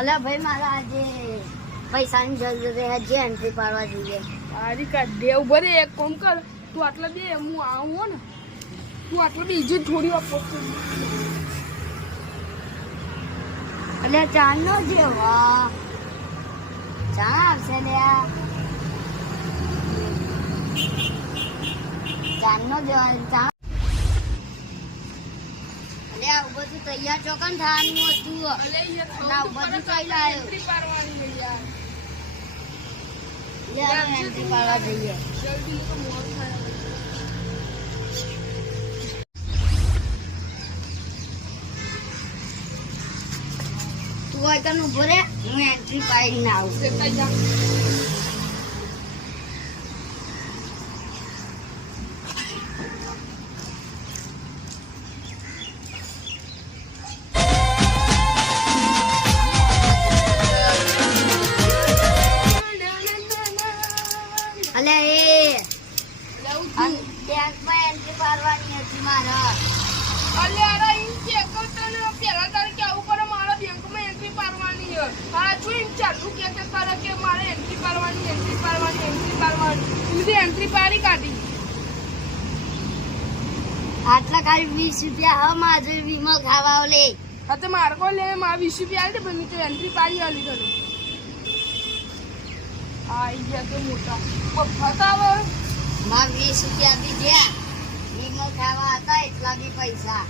અલ્યા ભાઈ મારા આજે પૈસાની જરૂર છે, હજી એન્ટ્રી પાડવા જોઈએ. તારી કાઢે ઉભો રે, એક કામ કર, તું આટલા દે, હું આવું હો ને, તું આટલા બીજી થોડી વાર પકડ. અલ્યા ચાંદનો જેવા ચા આવશે લ્યા, ચાંદનો જેવા ચા. અલ્યા આવું બધું તૈયાર ચોકન થવાનું હતું. ના બધું કઈ લાવ્યો, એન્ટ્રી પાડવાની યાર, એન્ટ્રી પાડવા જઈએ. જલ્દી તો મોડું થાય. તું આગળ ઉભો રે, હું એન્ટ્રી પાડીને આવું. કઈ જા. અલ્યા બેંકમાં એન્ટ્રી પાડવાની હતી મારે. અલ્યા ઈમ કે તને પહેલા તારીખે આવું પડે, મારા બેંકમાં એન્ટ્રી પાડવાની છે. હા જો ઈમ ચાલુ કે કરે કે મારે એન્ટ્રી પાડવાની, એન્ટ્રી પાડવાની, એન્ટ્રી પાડવાની, ઈમ એન્ટ્રી પાડી કાઢી. આટલા ખાલી 20 રૂપિયા હવે મારે વીમો ખાવા લે. હા તો મારે કોઈ લે, મારા 20 રૂપિયા આવી દે, પણ તો એન્ટ્રી પાડી આલી તને. આઈ ગયા તો મોટા ફસાવે. મારે 20 રૂપિયા બી ગયા, વીમો ખાવા હતા એટલા બી પૈસા.